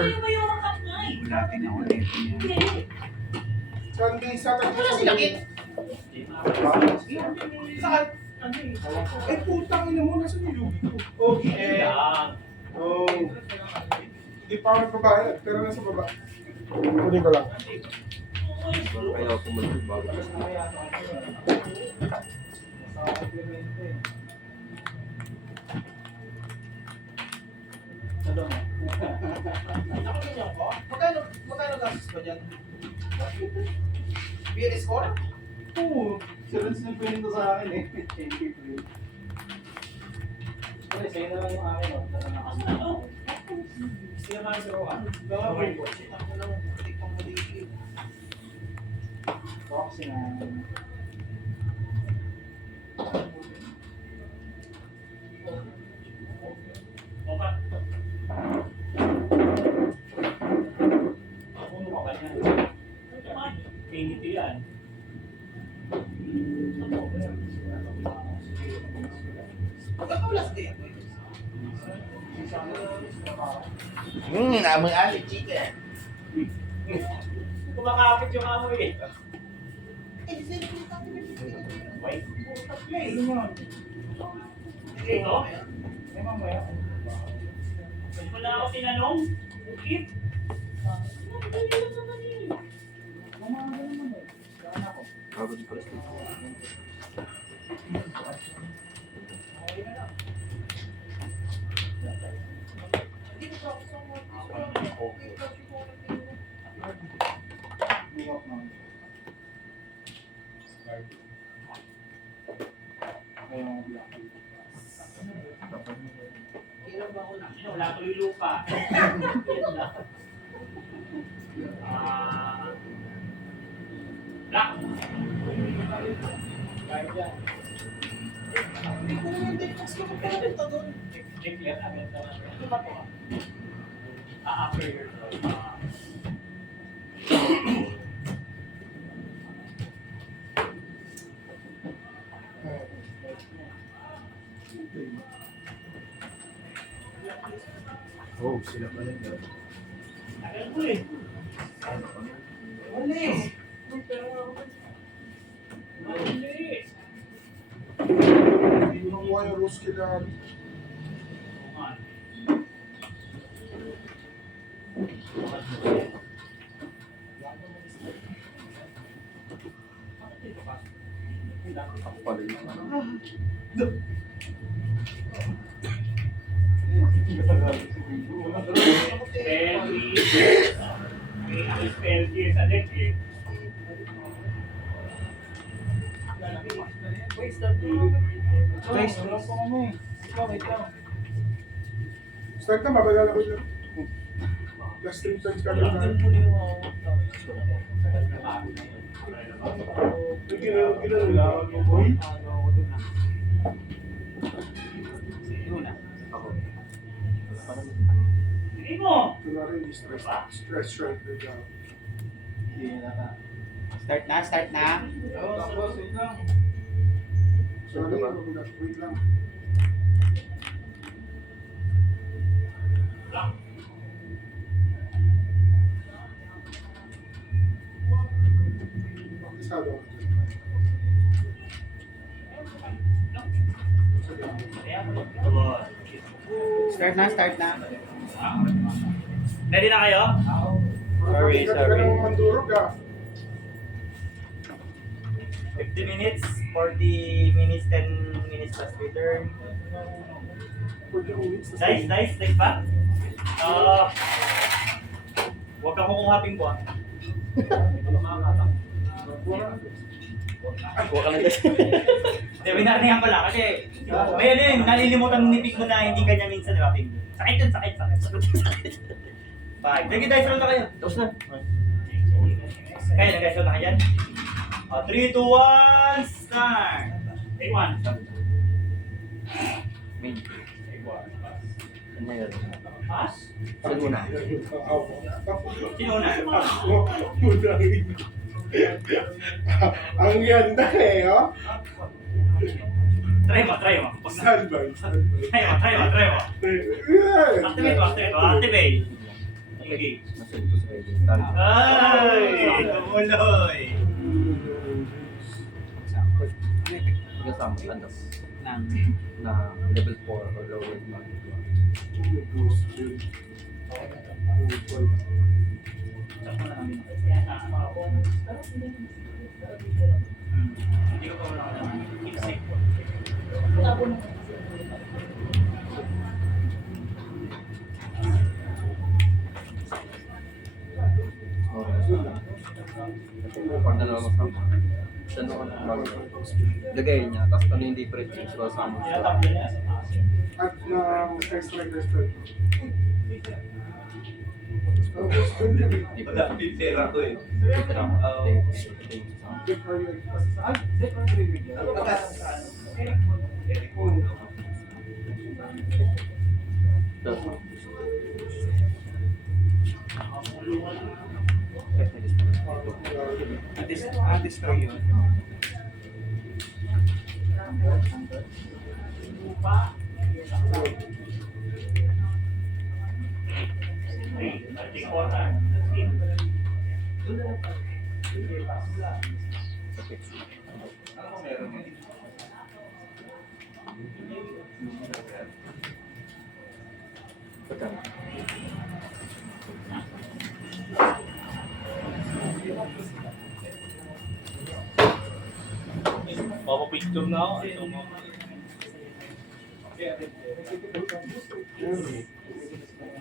Hindi ba yung cup nga eh? Natin ako ulit. Hindi. Sunday, Saturday. Wala si Lakit. Saan? Eh, putang ina mo, nasa yung Yugi ko? Okay. Oh. Hindi pa ako nagbabayad, pero nasa baba. Kunin ko lang. Kaya ako mag-bago. Magkano gastos ba dyan? Beer score? Oo, sila sinipin ito sa akin eh. Thank you, please. Pre, sa'yo na lang yung akin, oh. Dala na kasi na ako. Gusto yung mga siro ka? Okay. Ako lang, hindi pang maliliit. Ito kasi na... Puno ka ba niyan? Pinito yan. Magkakaulas din. Amoy ali, chicken. Kumakapit yung amoy eh. Wait. Ayun yun. Ito? Eh, mamaya. Wala ako tinanong. Ukit. Madali lang naman eh. Mamaya naman eh. Saan ako? Bago di pala ito. Okay na lang. Buwak na. Ayun, black. Kailan ba ako lang? Wala ko yung lupa. Black. Kaya dyan. Hindi ko naman din. Mas ko magkakapunta doon. Declare agad naman. Ito ba ito? After your Oh, sila pala yun. tagal ko eh. Wala eh. Mali. Hindi ko nakuha yung rose kila. Ako pala yun. Pelti sa deck eh. Guys, wala pa kami. Ikaw, wait lang. Start na, mabagal ako dyan. Last 3 times ka lang na. Ginalaw mo, boy. Ako. Hindi mo. Kunwari, hindi stress. Stress striker ka. Hindi na ka. Start na. Oo, boss, wait lang. So, ano yun? Wait lang. Pakisado ako dyan. Start na. Ready na kayo? Sorry. Ka ng mandurog ah. 50 minutes, 40 minutes, 10 minutes plus return. 40 minutes. Nice pa? Huwag kang kukuhapin ko ah. Huwag ka na dyan. Hindi, binarningan ko lang kasi may ano yun, nalilimutan ni Pick mo na hindi kanya minsan, di ba, Pick? Sakit yun, sakit. 5. Thank you guys, roll na kayo. Tapos na. Kaya na guys, roll na kayo dyan. 3, 2, 1, start! Take one. Main. Ano yun? Pass? Saan muna? Sino una? Ang ganda eh, oh. Try mo. Standby. Try mo. Yeah. Activate mo. Activate. Okay. Nasunod sa Eden. Talo. Ay! Tumuloy! Kasama ano? Nang Na level 4 or lower man. Tsaka na namin. Hindi ko pa wala ka naman. Keep safe po. Pag nalaman sa ano ka mag lagay niya, tapos ano yung different change ko sa ano. Tinatap niya sa taas. At na extra extra. Wala, pera ko eh. destroy yun. Take water. Papapicture na ako. Ito mo.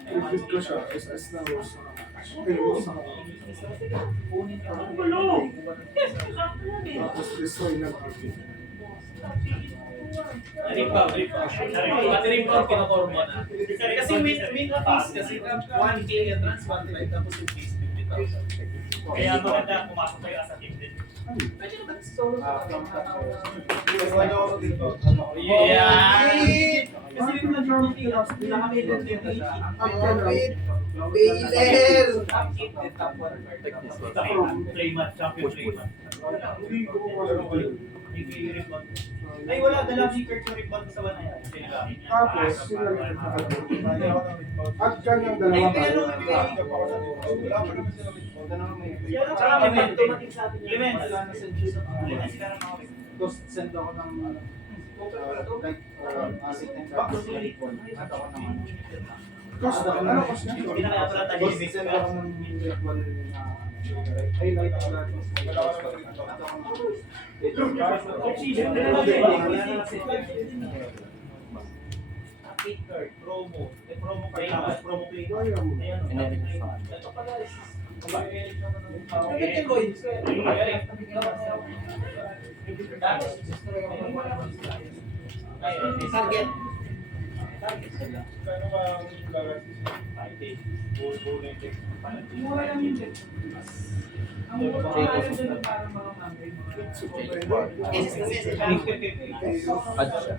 I-flip ko siya, SS na rose. Ayun, sa Ang gulo! tapos destroy na Rip out. Pati rip out, kinakorma na. Kasi win na face kasi 1K entrance, 1.5 tapos yung face 50,000. Kaya maganda pumasok kayo as a team din. Yeah! Kasi yung nag-15, Baylor! Playmat, champion playmat. Ay, wala. Dalang si Kurt yung rebound sa one na yan. tapos sinagay at kanyang dalawa Ay, kaya nung Tsaka may automatic sa atin Clement. Tapos send ako ng like asset and at ako ng cost ano cost niya? Hindi na kaya pala tayo. send ako ng virtual na ay like wala ko Promo. Promo pay. Promo pay. Kaya mo. Ito pala is Target. Add siya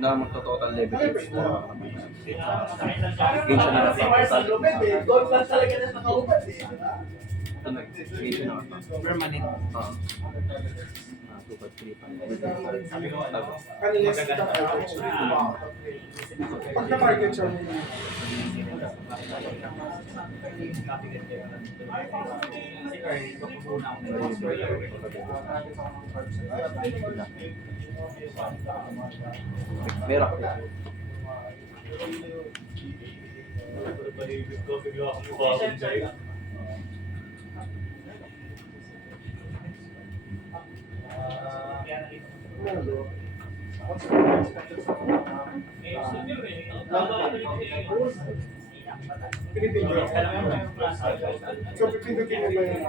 na magto-total level hits na gain siya na total. Gold lang talaga na nakaubad eh. Ito na, gain siya na permanent. 2, 3, 5. Unless pag na-market siya mo Meron. pinipigil. So pipindutin mo ba yun?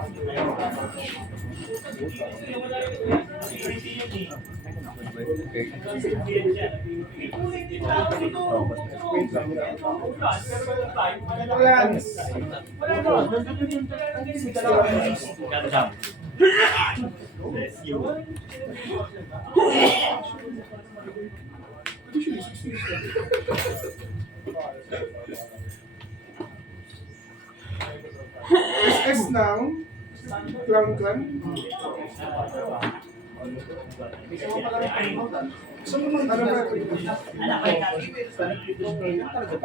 Wait lang. Plans. Bless you. SS ng Clown Clan. So, ano ba? Anak ko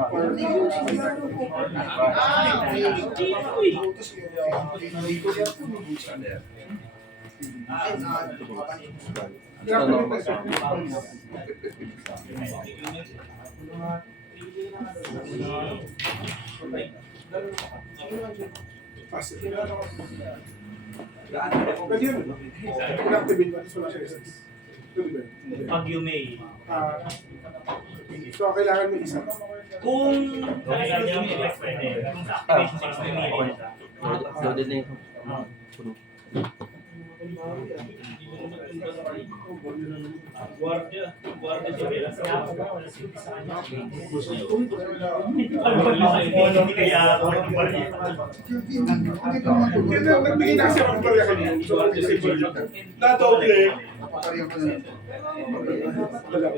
yung Pwede yun, no? Inactivate ba? So, wala siya essence. Pwede ba yun? Pag you may. So, kailangan may isa. Kung sa activation 6 may Loaded na yun. Puno. Guardia sa Velas. hindi kaya ako Nagbigay na kasi ako ng barya kanina. So, disable yun. Na-double. Wala.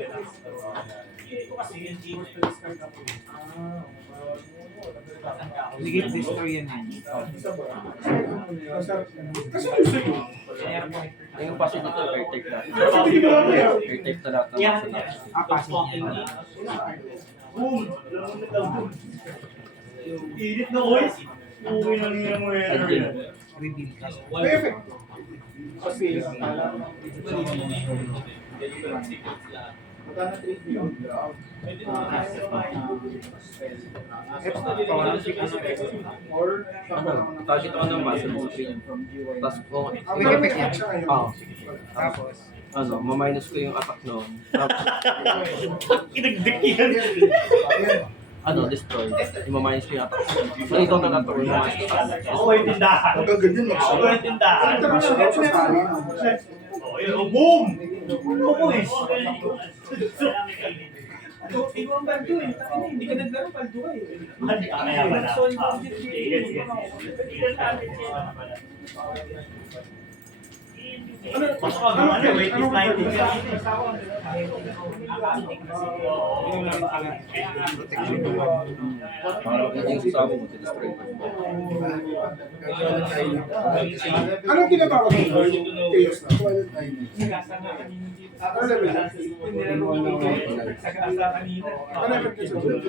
Sige, destroy yan. Kasi gusto yun. Yung passive dito, airtake na. Hindi mo ako yan. Airtake na lahat ng Yeah. nasa taas. Pasok niya. Boom! Init na oil. Uwi na niya mo Andyan. Reveal ka. May effect. Ano, target ako ng muscle screen. Tapos kung, May effect yan. Oo. Tapos, Ano, ma-minus ko yung attack noon. Kinagdik yan. Ano, destroy. I-minus ko yung attack. Ano itong nag-attack ko yung Ako yung tindahan. Hanggang ganyan lang siya. Ako yung tindahan. International sa style. Oh, yun. Boom! Ano ko eh? ikaw ang paldo eh. Hindi ka naglaro, paldo ka eh. Kaya ba na? Sige, sige. Pasok ka naman, wait, is 19. yung sasama mo, destroy ko. Anong tinatawag mo? Chaos na. Ano level yan? Ano effect yun sa June?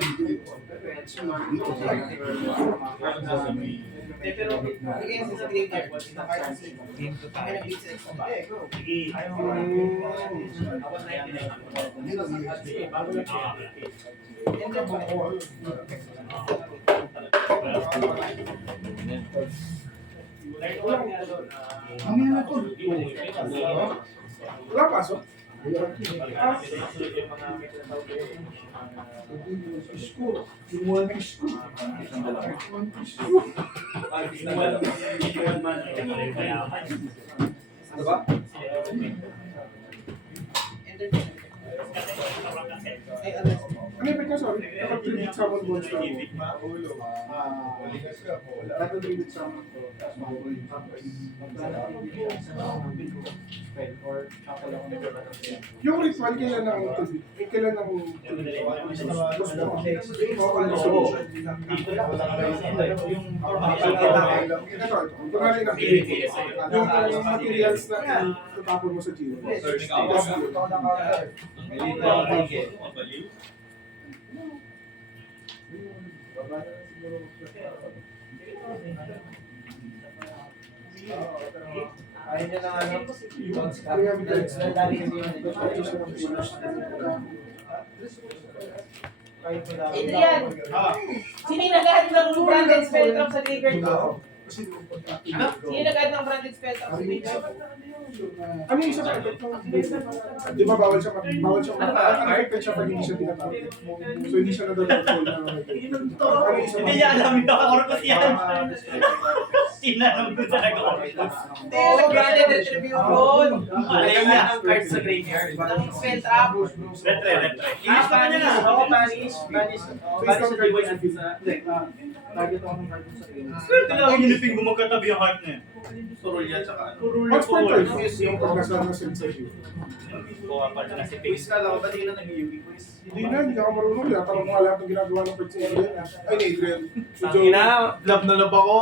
Game to time. Sige. Wala pasok? Ano yung pagka, sorry? Nakapag-predict sa mga monster mo. Nakapag-predict sa mga yung ritual, kailan ang kailan ang gusto mo? Ito, kunwari na yung materials na tatapon mo sa gym. Ayun niya lang ano. Adrian! Sino yung nag-add ng branded spell trap sa trigger ko? Sino yung nag-add ng branded spell trap sa trigger? Ano yung isa sa effect ng di ba bawal siya affected siya pag hindi siya tinatawag. So hindi siya nadadagol na ano yung isa Hindi niya alam yung naka-corpus yan. Tinanong ko talaga corpus. Oo, branded retribution! Ayaw niya. Cards sa graveyard. Ang spell trap! Retre. Inis pa kanya na. Oo, banish. Banish sa D1 at sa... Target ako ng card sa graveyard. Swerte lang yung niliping ko magkatabi yung heart niya. Turul yan, tsaka ano. What's my choice? Yung pag nasa sensation. Kuha pa na si Quiz ka lang, ba't hindi na nag-Yugi quiz? Hindi na, hindi ka marunong. Tinatanong mo nga lahat ng ginagawa ng Prince Adrian. Ay, ni Adrian. Si Ang Joey. ina, love na love ako.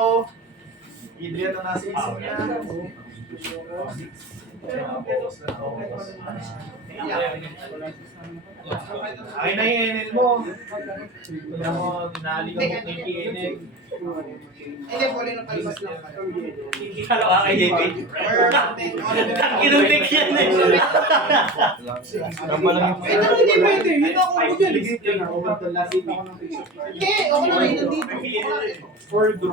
Adrian na nasa isip niya. Ay na yung NL mo. Tignan mo, naalikabot na yung PNL. Hindi, puli ng palibas lang pala. Hindi ka lang kay JP. Kinuntik yan eh. Tama lang yung Eh, pero hindi pwede. Yun ako ko dyan. Hindi, ako na rin nandito. For the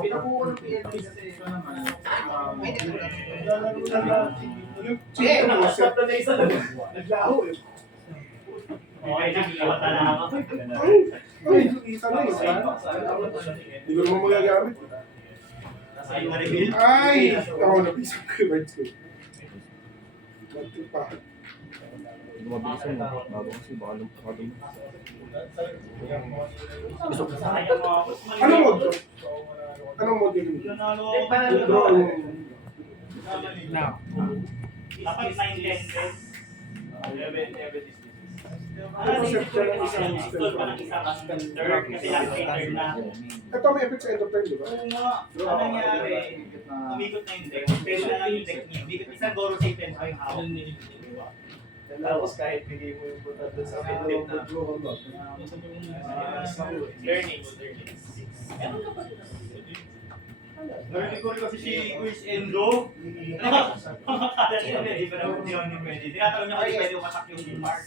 Stop na isa lang. Naglaho eh. Okay, nakikita na ako. Ay, kita na isa. Hindi ko naman magagamit. Ay, ma-reveal. Ay! Ako napisang ko yung words ko. Nagtipa. Mabilisan mo. Bago kasi baka nung pakadum. Sayang mo ako. Anong mode to? Anong mode yun? Nanalo Draw. Dapat 9-10 best. Perception ng isang Install pa ng isang third kasi naka-cater na. Ito may effect sa end of time, di ba? Oo nga, ano nangyari? Umikot na yung deck. Pero na lang yung deck niya. Umikot isang Goro Save 10 pa yung hawak. Tapos kahit bigay mo yung buta doon sa middle na. Learning. Narinig ko rin kasi si Quiz Endo. Nakakala niya, pwede pa naman hindi naman pwede. Tinatanong niya kasi pwede ko masak yung mark.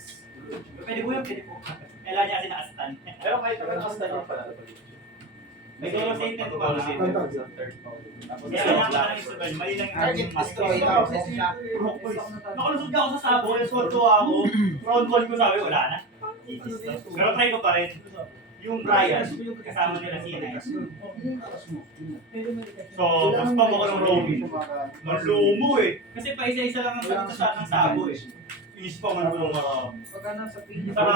Pwede po yun, pwede po. Kailangan niya kasi nakastan. Pero kahit naman nakastan yung pala. May Goro Save 10 ba? Kaya nakakala ng Isabel, mali lang yung Target destroy. Tapos siya. Nakalusog ako sa sabo, escort ko ako. Round 1 ko sabi, wala na. Pero try ko pa rin. Yung Brian, kasama nila si Inay. So, mas pa mo ko ng Robin. Malumo eh. Kasi pa isa-isa lang ang sagot sa ng sabo eh. Inis pa man ko marami. Saka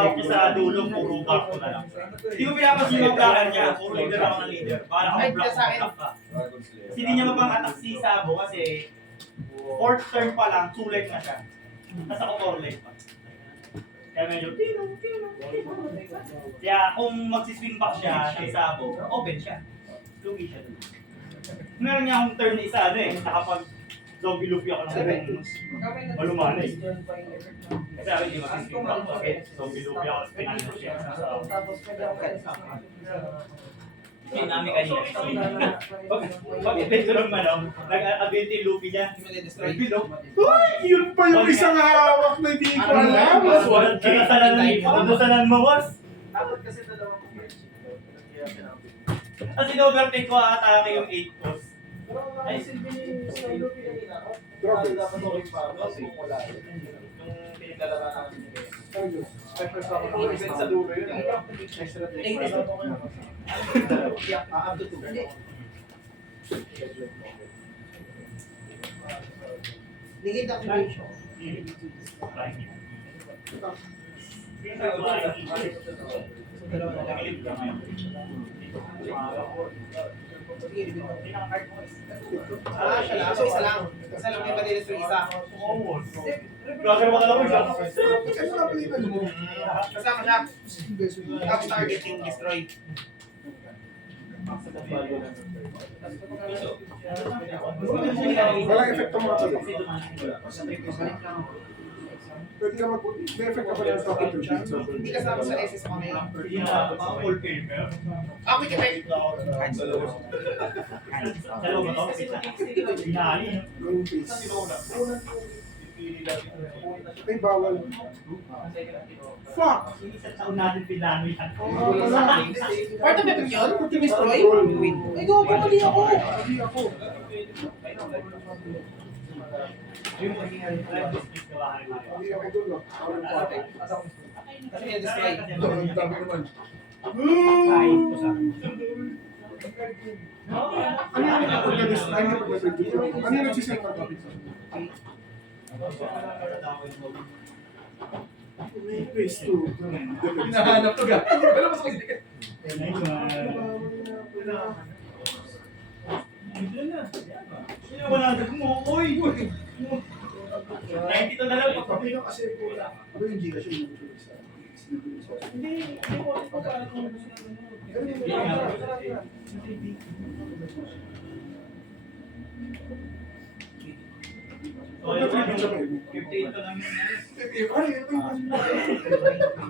ako sa dulong, puro back ko na lang. Hindi ko pinapasin yung blockan niya. Puro leader ako ng leader. Para ako block ka. Kasi hindi niya mapang-attack si Sabo kasi fourth turn pa lang, 2 life na siya. Tapos ako 4 life pa. Kaya medyo kaya kung magsiswing back siya ng Sabo, open siya. Lugi siya dun. Meron niya akong turn na isa ano eh, nakapag zombie loopy ako ng malumanay. Kasi ako hindi magsiswing back bakit zombie loopy ako, pinalo siya sa Sabo. Hindi namin kanina. Pag-event ko lang manong, nag-ability yung loopy niya. Bilog. Ay, yun pa yung isang hawak na hindi ko alam. Kinasalan mo, boss. Dapat kasi dalawang years. Kasi na-overtake ko ata yung 8 post. Ay, silbi ni Silo pinagina ko. Drop it. Dapat ako yung paro. Kasi wala. Yung pinaglalaba namin. Special sa mga event sa dulo yun. Extra play. Up to 2. Ligid activation. Siya lang. So, isa lang. Isa lang may madilis yung isa. Gagawin ka lang mo siya. Ano na palitan mo? Kasama siya. Tapos targeting destroy. Walang effect ang mga talo. Pwede ka may effect ka pa ng stock introduction. Hindi kasama sa SS mamaya. Hindi na, mga full paper. Ako yung Sa loob ba ito? Binali. Yung face. Ay, bawal. Fuck! Isang taon natin pinano yan. Part of it yun? To destroy? Ay, go, mali ako. Mali ako. Mali ako dun, no? Ako yung pate. Kasi may destroy. Ang dami naman. Ano yung pagka-destroy? Ano yung pagka-destroy? Ano yung nagsiset ng topic? Phase 2. Hinahanap ko ga. Pero mas magdikit. Sino wala na mo? Uy! 92 na lang. Papi lang kasi pula. Ano yung Gcash yung So, yung 58 pa lang yun. Ano yun?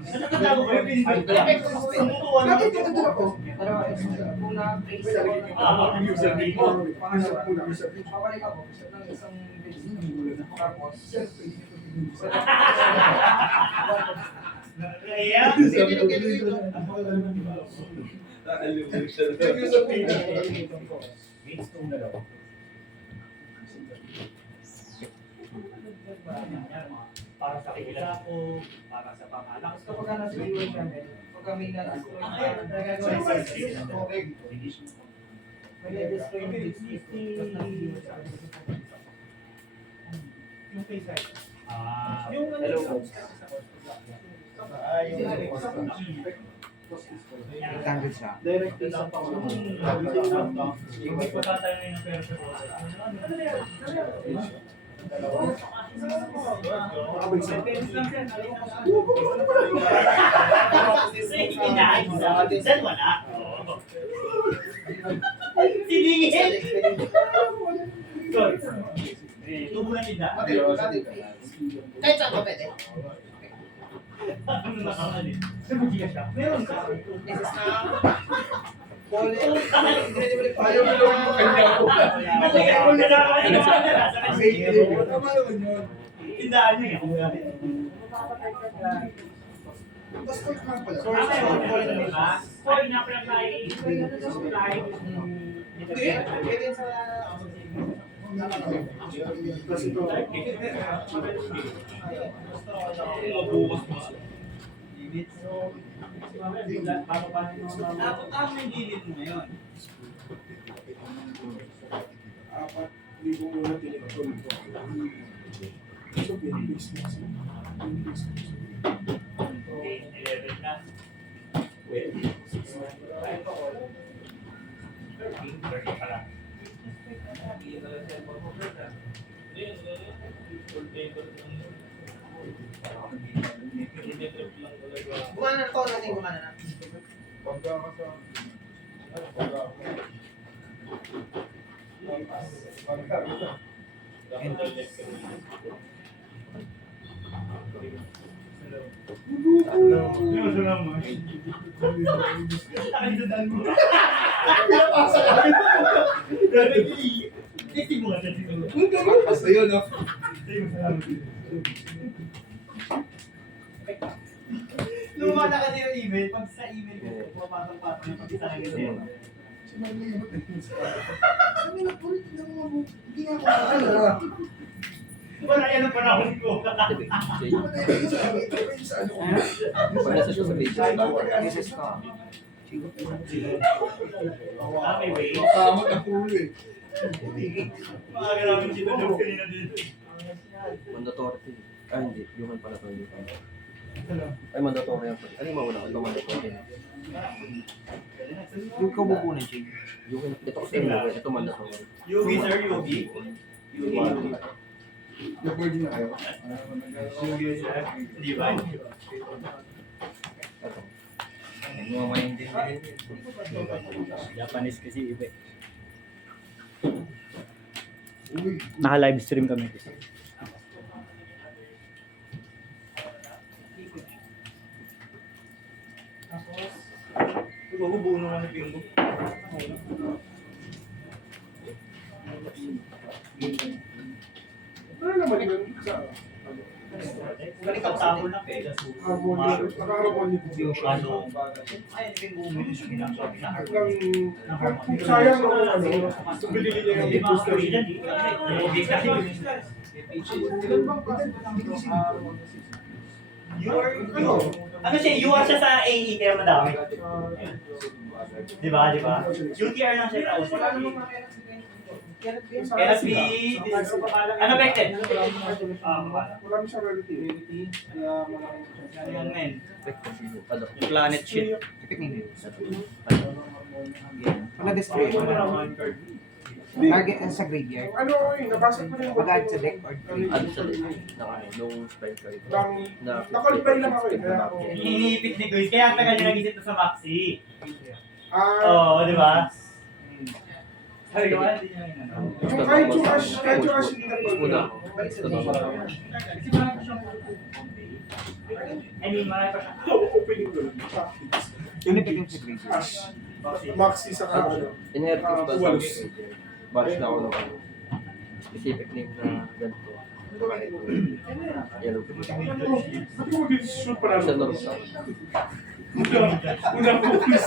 Nakatago ba yung pinag-sumutuan Bakit yung nandun ako? Pero kung na-place ako ng User dito. babalik ako ng isang business. Tapos, Kaya? Para sa kilala ko, para sa pangalan ko. kapag nasa iwan channel, pag may na-destroy may na-destroy yung business, tapos nasa-iwan channel. Yung face side. Yung ano Hello. Rectangle siya. Direct Yung may patatay na yung pera sa bosa. Saan wala? Siningin! Tubo na tinda. Kahit saan ba pwede? Ano nakakalit? Nabugiga siya. Meron ka. This is now. Pole. Ayaw mo naman yung kanya ko. Tindaan niyo yun. Tapos ko lang pala. Sorry na pala tayo. Hindi. Pwede sa... Kasi ito. Napatama yung gilid mo ngayon. 4,000 muna tinitol ko. So, business. 11 na. 30 pa lang. Gumana na to, natin gumana na. Pagka ka sa... Basta yun, no? Lumana ka yung email, pag sa email ko, pumapatang-patang yung pag-isa ng ganyan. Si Marley, yung sabi na, ulit na mga mo. Hindi nga ako makakala. Wala yan ang panahon ko. Sa ano? Pag nasa siya sa video, Business ko. May way. Makamot ang pulo eh. Maaga namin si Dodog kanina dito. mandatory to. Ah, hindi. Yung pala to. Hindi. Ay, mandatory yan. Ano yung mawala? Ito mandatory. Yung kabukunan, Jay. Yung ito kasi ito mandatory. Yugi, sir, Yugi. Yugi. Nag-word na kayo. Yugi, sir. Di ba? Japanese kasi iba. Uy, Naka-live stream kami. Buo naman yung pingo. ano naman yun? Sa... Balik ang tabo na pera. Harbon yun. Nakaharapon yun. Ano? Ay, pingo minus yung ginagawa. Sayang mo ano. Gusto bilhin niya yung booster. Ano siya, UR siya sa AE kaya madami. Di ba? UTR lang siya sa uso. Kaya ano affected? Marami siya relative. Kaya maraming Ano yan, men? Ano? Yung planet shit. Pala-destroy. Target sa graveyard. ano eh, nabasa ko rin. Mag-add sa deck or Ano sa nung spell card. Nakalibay lang ako eh. Kaya ako... Iniipit ni Guys, kaya ang tagal niya nag-isip to sa Maxi. Ah, Oo, di ba? Kahit yung Ash hindi na Una ako. Tanong mo. opening ko lang. Yung nagiging si Grace. Ash. Maxi sa ano. Inherit ko ba Walos. sa batch na ako ng ano. Specific name na ganito. Yellow. Ba't mo mag-shoot pa Sa natin? north sa Unang focus.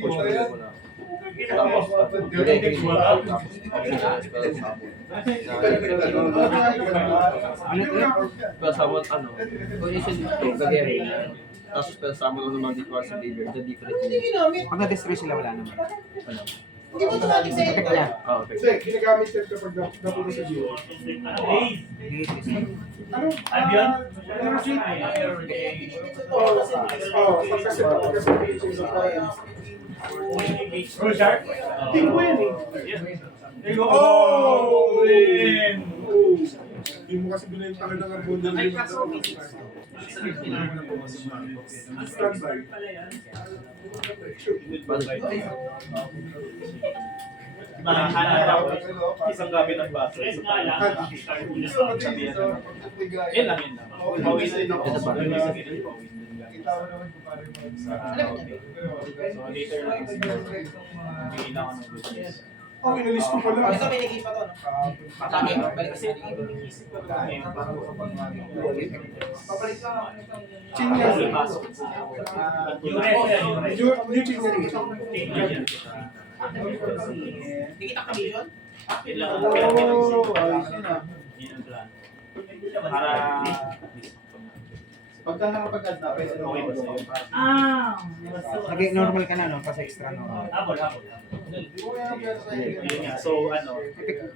push ko yan. Tapos, bigay ko yung tapos spell summon. Spell summon, ano, kung isin ito, gagawin niya. Tapos spell summon ko naman dito sa graveyard, the different Hindi name. ginamit. Pag na-destroy sila, wala naman. Ano? Hindi mo automatic sa Protect niya. Ah, okay. Kasi ginagamit yan kapag napunta sa GO. Ano? Albion? Energy? Oo, kasi Kasi Roshar? Team ko yan eh. Oh! Win! Hindi mo kasi binenta ng bundle Ay, yun. kaso minutes. Standby. Mahanap ako. Isang gabi ng baso. Yes, nga lang. Yan lang, yan lang. Pawis din ako. Ito pa. So later lang siguro. Hindi na ako ng business. Oh, inalis ko pala. Ito may nag-ipa to, no? Patake, balik kasi. Chin niya. New chin niya rin. Hindi kita commission? Yun lang. Oh, ayos yun ah. Yun ang plan. Para pagka nakapag-add na, pwede na okay ba sa'yo? Nag-normal ka na, no? Pas extra, no? Habol. Yun nga. So ano,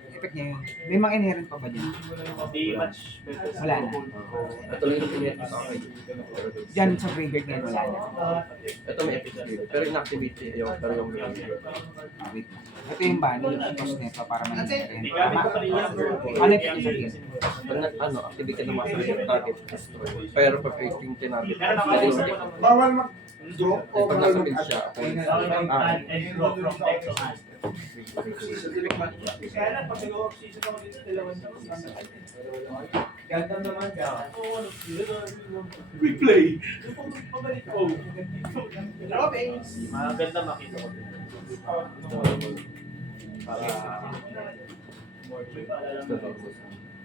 Effect niya yun. May mga inherent pa ba dyan? di much better. Wala na. Ito lang yung inherit ko sa akin. Diyan sa graveyard ngayon, wala na. Ito may epic skill. Pero inactivity yung pero yung Wait. Ito yung bunny, tapos nito para mangyari. Hindi gamit ko pa rin yan. Ano yung sabihin? pag ano, activate ka ng master yung target destroy. Pero pag yung tinarget, Bawal mag-drop o pag bawal nasa build mag-add. siya, And draw from deck to hand. Kaya lang, pag nag-off-season ako dito, dalawang ganda naman ka. Quick play. Oh, Droppings. maganda makita ko dito. Para more trip.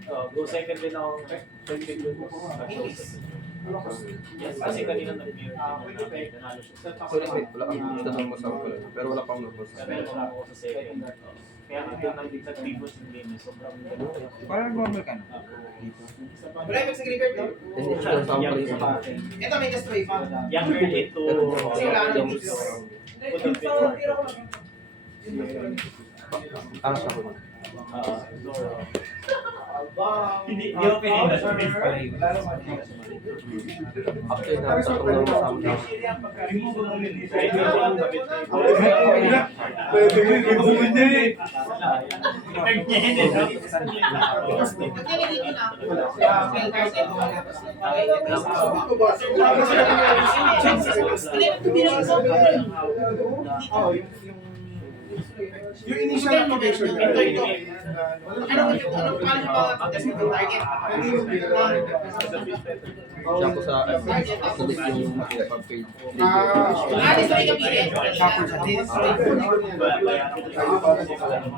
Go second din ako. Yes, kasi kanina nag-mirror. Nanalo siya. Sorry, wait, wala kang tanong mo sa wala. Pero wala pang numbers. Pero wala ako sa second. Kaya hanggang nag-pivot yung game, sobrang ganda. Parang normal ka, no? Wala yung sa graveyard, no? Hindi siya sa pa rin. Ito may destroy pa. Younger hit to... Kasi wala na Yung sa ko. Hindi ko pinindot. After na, tatlong lang sa amin. Pwede mo yung bumindi. Kasi dito na. Spell card ito. Yung initial activation niya. Anong paano ba contest ng target? Siya ko sa list yung pag-page. Destroy ka pili.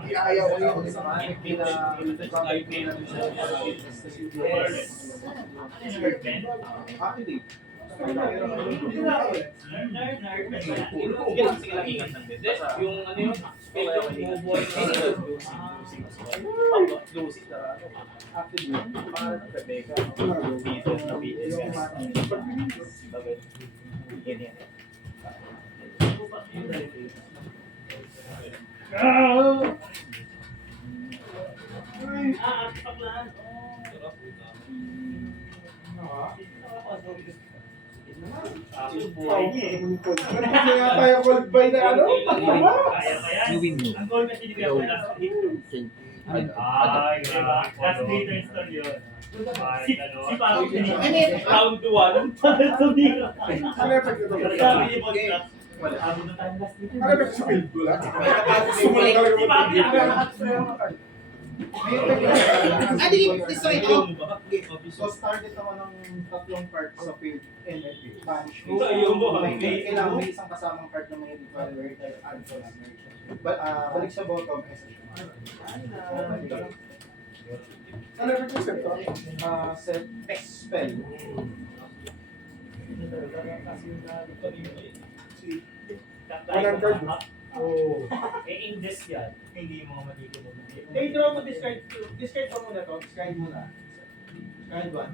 Iayaw ko yun. Sige lang, ingat lang din. Yung ano yun, spell yung move on. Lucy na ano. Parang Rebecca. Dito na BS. Bagay. Ganyan. Ano yata yung cold buy na ano? Kaya pa yan. Yung window. Ang goal kasi hindi ko last hit. Change. Ay, grabe. Last data install yun. Si Pao, I mean, round 2, anong para tumira? Ano yung effect nito? Sabi niya, Boss Black, Ano ba sa field? Wala. Gusto mo lang talaga mag-field. Destroy ito. So, started naman ng tatlong part sa field NLP. Punch. Ito, yung mo, Kailangan may isang kasamang part na may ritual where I add ko lang. Balik sa bottom. Ano ba ito set? Set spell. Walang card. Oh. In this yan. Hindi mo maligo mo. Draw mo discard. Discard mo muna to. Discard muna. Discard one.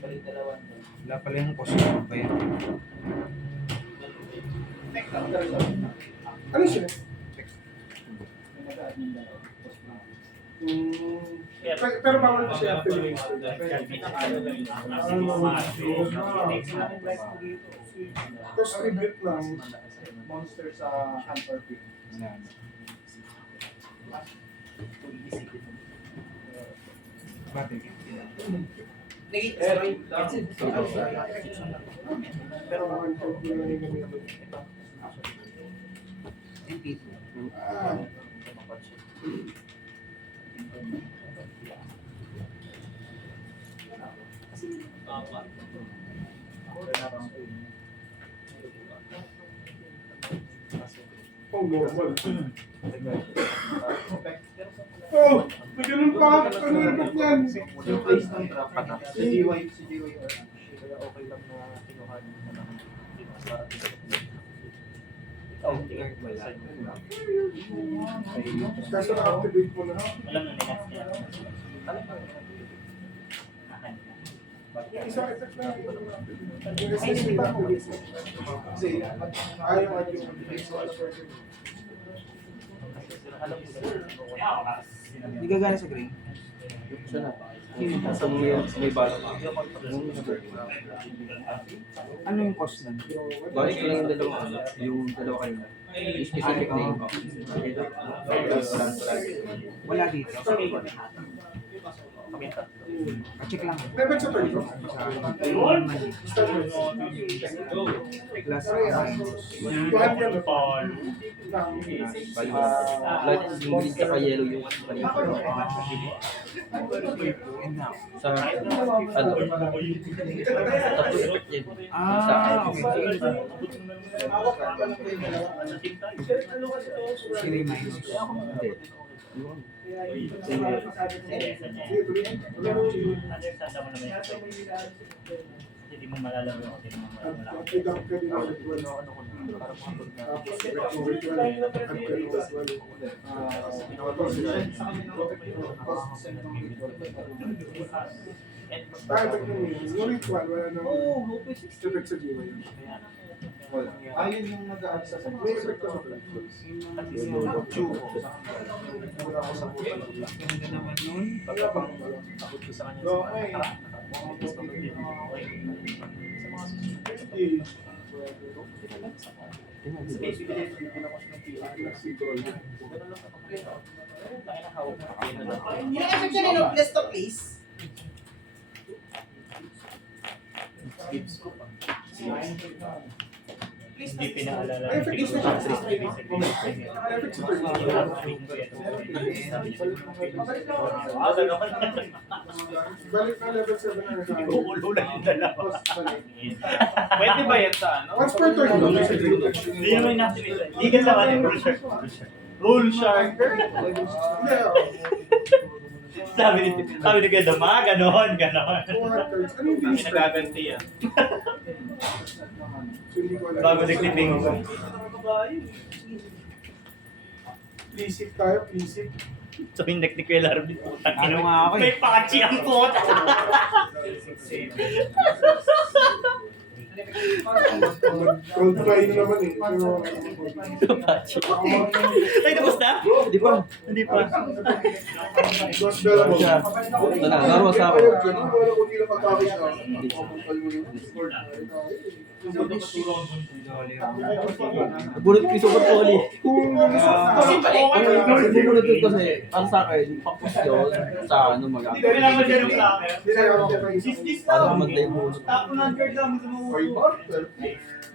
Balik dalawan. Wala pala yung costume pa yun. Ano siya? Pero bawal ko siya after yung Tapos tribute lang. Monster sa Hunter Field. Pero ang code ko lang yung gamitin. Ah. Oh, normal. Oh, may ganun pa. Ano yung book yan? Yung place ng trap. Si GY or kaya okay lang na kinuhan mo na. Kaso na-activate mo na. Alam na nila siya. Yung isang effect na yung SSD na kasi ayaw at yung Hindi gagana sa green. Siya na. Sa may bala. Ano yung cost nun? Bakit ko lang yung dalawa, yung dalawa kanina. Yung specific name ko. Wala dito. Check lang. never sa turn ko. Plus, Lahat yan. Like, yung green tsaka yellow yung sa ano? Tapos effect yan. Sa okay. Siri minus. Hindi. Understand mo naman yun. Hindi mo malalaman kung sino mo malalaman. Pick up ka din ang ritual. Tapos effect mo ritual. Add ka din as well. Effect mo yung ritual. Wala nang effect sa jiwa yun. Ayun yung nag-add sa May effect ka sa turn. Wala ko sa puto. naman nun. Pagkabang takot ko sa kanya. Yung effect niya nila, let's stop please. Please Hindi pinaalala. Ay, effect is na siya. Effect sa turn. Balik na level 7 na nasa. Uulan yung dalawa. Pwede ba yan sa ano? Once per turn lang sa green. Hindi naman inactivate. Legal naman eh. Rule shark. Rule shark. Hindi, Sabi ni Kuya Dama, ganon. 200 cards. Ano yung binis? Pinagaganti yan. So, hindi ko alam. Bago nagtiping. Plisip tayo, plisip. Sabi ni Kuya Larvin. Ano nga ako eh. May pachi ang pot. Cold fry na naman eh. Pero, Pachi. Ay, tapos na? Hindi pa. Hindi pa. mas dala mo. Ito na, normal sa Ayaw ako. ganun, wala ko nila pagkakis na. Nabunod ko yung super poli. Kasi balik. Nabunod ko kasi, ang sa akin, pakos yun sa ano Hindi naman siya yung player. Hindi na yung This Para lang. magday mo. Top 100 lang. Gusto mo partner.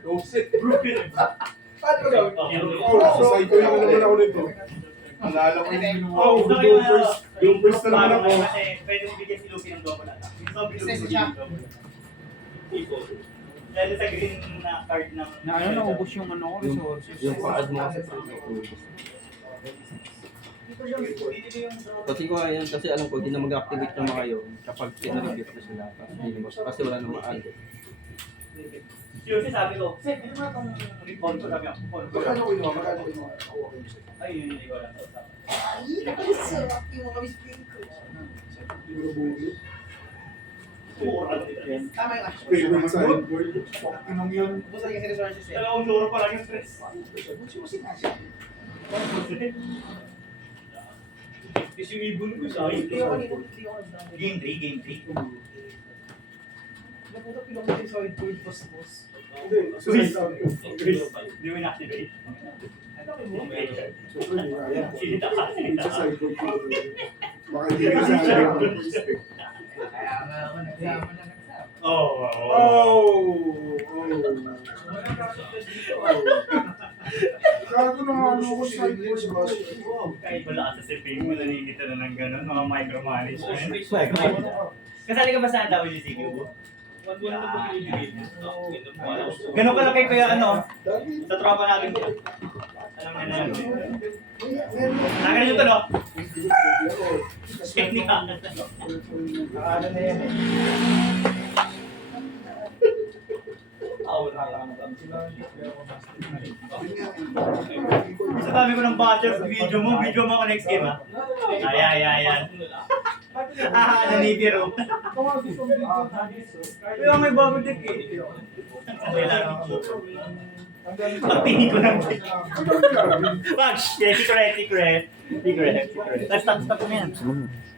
Oh, shit. Paano ba gawin? Oh, sa ito yung naman ako nito. Alala ko yung ginawa ko. Yung first na naman ako. Kasi pwede mo bigyan si Luffy ng double attack. Yung zombie Luffy Isa siya. double. Dahil sa green na card ng... Na ano, naubos yung ano ko, resources. Yung pang-add mo kasi kasi ko yan, kasi alam ko, di na mag-activate ng mga yun kapag sinaribit na sila. Kasi wala na ma-add. Seriously, sabi ko, Seth, hindi mo itong report ko. Sabi ako, Magkano ko yun? Magkano ko yun? Ako okay sa'yo. ay, yun, hindi ko lang. Tama yung action. Pwede mo sa board. Inong yun. Ubusan kasi resources eh. Dalawang luro pa lang yung stress. Kasi yung ibon ko sa akin. Hindi ako kanina, hindi ako nagdamay. Game 3, game 3. Napunta pilong ko yung solid gold boss. Hindi. Sa side out ko. Hindi mo inactivate. Ano kayo mo? So, pwede. Ayan. Sinita ka, sinita Sa ka. side out ko. Baka hindi ko sa akin. Kaya nga ako nagsama na nagsama. Oh, Oh! Gago na nga ano ko side board sa basketball. Kahit wala ka sa siping mo, naningita na ng gano'n, mga micromanagement. Swag. Kasali ka ba sa WCQ? Wala na ba pinibigay niya? Ganun pala kay Kuya ano, sa tropa natin ko. Alam niya na yan. Nakaganyan yung tanong. Technical. Ano na yan eh. Sa dami ko ng bashers, video mo ako next game ha. Ayan. Nanitiro. Kaya may bago deck eh. Kailangan ko. Pagtingin ko ng deck. Wag! Secret. Let's stop mo yan.